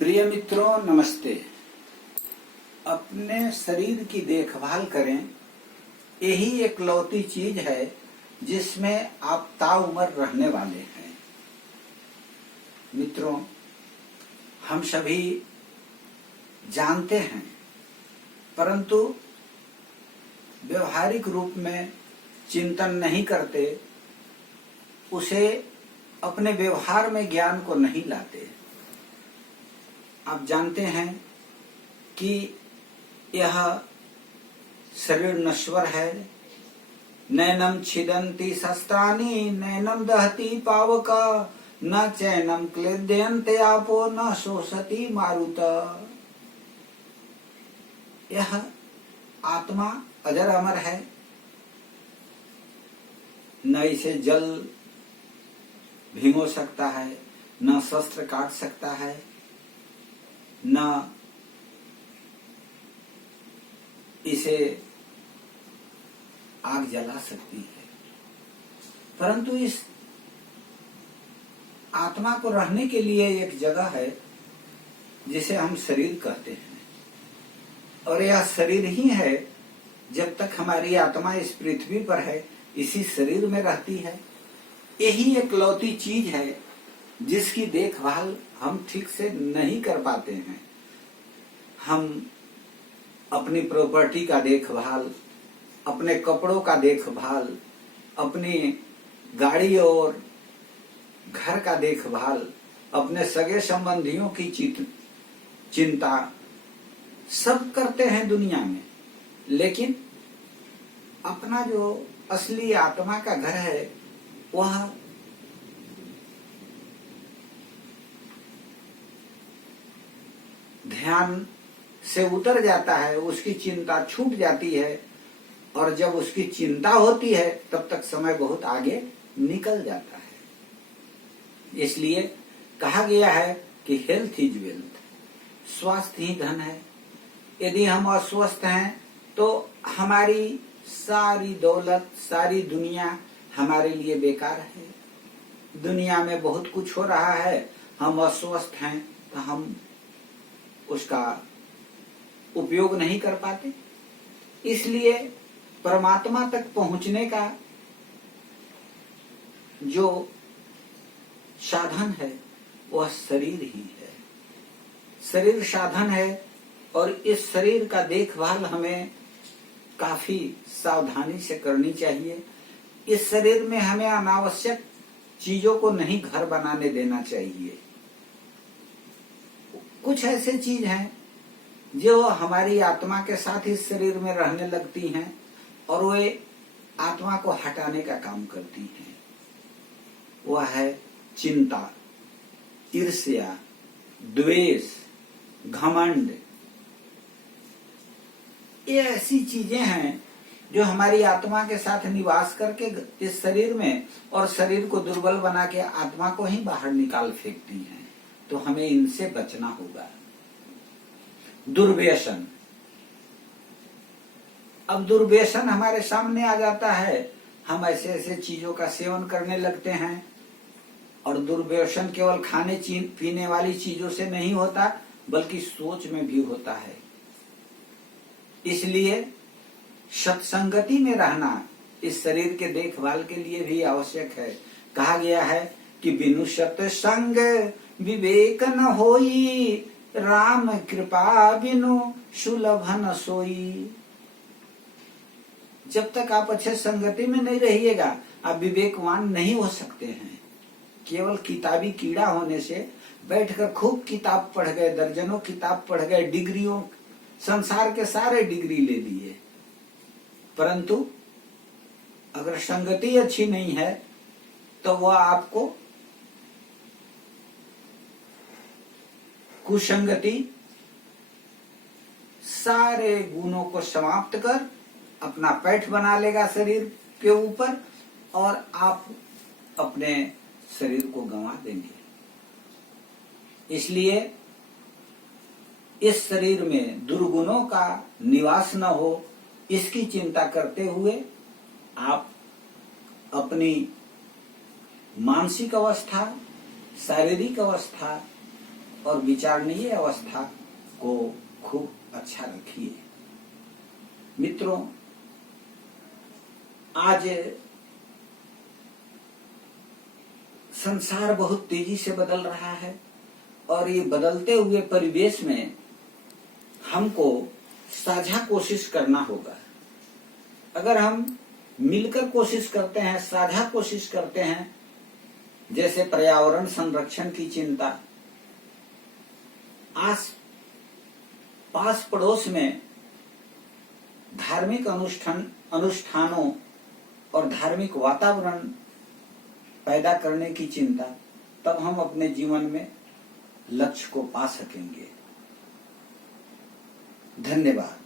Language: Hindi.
प्रिय मित्रों, नमस्ते। अपने शरीर की देखभाल करें, यही एकलौती चीज है जिसमें आप ताउम्र रहने वाले हैं। मित्रों, हम सभी जानते हैं, परंतु व्यवहारिक रूप में चिंतन नहीं करते, उसे अपने व्यवहार में ज्ञान को नहीं लाते। आप जानते हैं कि यह शरीर नश्वर है। नैनम छिदन्ति शस्त्राणि नैनम दहति पावक न चैनम क्लेदयन्ते आपो न शोषति मारुत। यह आत्मा अजर अमर है, न इसे जल भिगो सकता है, न शस्त्र काट सकता है, न इसे आग जला सकती है। परंतु इस आत्मा को रहने के लिए एक जगह है जिसे हम शरीर कहते हैं, और यह शरीर ही है। जब तक हमारी आत्मा इस पृथ्वी पर है, इसी शरीर में रहती है। यही एकलौती चीज है जिसकी देखभाल हम ठीक से नहीं कर पाते हैं। हम अपनी प्रॉपर्टी का देखभाल, अपने कपड़ों का देखभाल, अपनी गाड़ी और घर का देखभाल, अपने सगे संबंधियों की चिंता सब करते हैं दुनिया में, लेकिन अपना जो असली आत्मा का घर है वह ध्यान से उतर जाता है, उसकी चिंता छूट जाती है, और जब उसकी चिंता होती है तब तक समय बहुत आगे निकल जाता है। इसलिए कहा गया है कि हेल्थ इज वेल्थ, स्वास्थ्य ही धन है। यदि हम अस्वस्थ हैं तो हमारी सारी दौलत, सारी दुनिया हमारे लिए बेकार है। दुनिया में बहुत कुछ हो रहा है, हम अस्वस्थ हैं तो हम उसका उपयोग नहीं कर पाते। इसलिए परमात्मा तक पहुंचने का जो साधन है वह शरीर ही है। शरीर साधन है, और इस शरीर का देखभाल हमें काफी सावधानी से करनी चाहिए। इस शरीर में हमें अनावश्यक चीजों को नहीं घर बनाने देना चाहिए। कुछ ऐसे चीज हैं जो हमारी आत्मा के साथ इस शरीर में रहने लगती हैं और वे आत्मा को हटाने का काम करती हैं। वह है चिंता, ईर्ष्या, द्वेष, घमंड। ये ऐसी चीजें हैं जो हमारी आत्मा के साथ निवास करके इस शरीर में और शरीर को दुर्बल बना के आत्मा को ही बाहर निकाल फेंकती हैं। तो हमें इनसे बचना होगा। दुर्व्यसन, अब दुर्व्यसन हमारे सामने आ जाता है, हम ऐसे ऐसे चीजों का सेवन करने लगते हैं। और दुर्व्यसन केवल खाने पीने वाली चीजों से नहीं होता, बल्कि सोच में भी होता है। इसलिए सत्संगति में रहना इस शरीर के देखभाल के लिए भी आवश्यक है। कहा गया है कि बिनु सत्संग विवेक न होई, राम कृपा बिनु सुलभ न सोई। जब तक आप अच्छे संगति में नहीं रहिएगा, आप विवेकवान नहीं हो सकते हैं। केवल किताबी कीड़ा होने से बैठकर खूब किताब पढ़ गए, दर्जनों किताब पढ़ गए, डिग्रियों, संसार के सारे डिग्री ले लिए, परंतु अगर संगति अच्छी नहीं है तो वह आपको कुसंगति सारे गुणों को समाप्त कर अपना पैठ बना लेगा शरीर के ऊपर, और आप अपने शरीर को गंवा देंगे। इसलिए इस शरीर में दुर्गुणों का निवास न हो, इसकी चिंता करते हुए आप अपनी मानसिक अवस्था, शारीरिक अवस्था और विचारणीय अवस्था को खूब अच्छा रखिए। मित्रों, आज संसार बहुत तेजी से बदल रहा है और ये बदलते हुए परिवेश में हमको साझा कोशिश करना होगा। अगर हम मिलकर कोशिश करते हैं, साझा कोशिश करते हैं, जैसे पर्यावरण संरक्षण की चिंता, आस पास पड़ोस में धार्मिक अनुष्ठानों और धार्मिक वातावरण पैदा करने की चिंता, तब हम अपने जीवन में लक्ष्य को पा सकेंगे। धन्यवाद।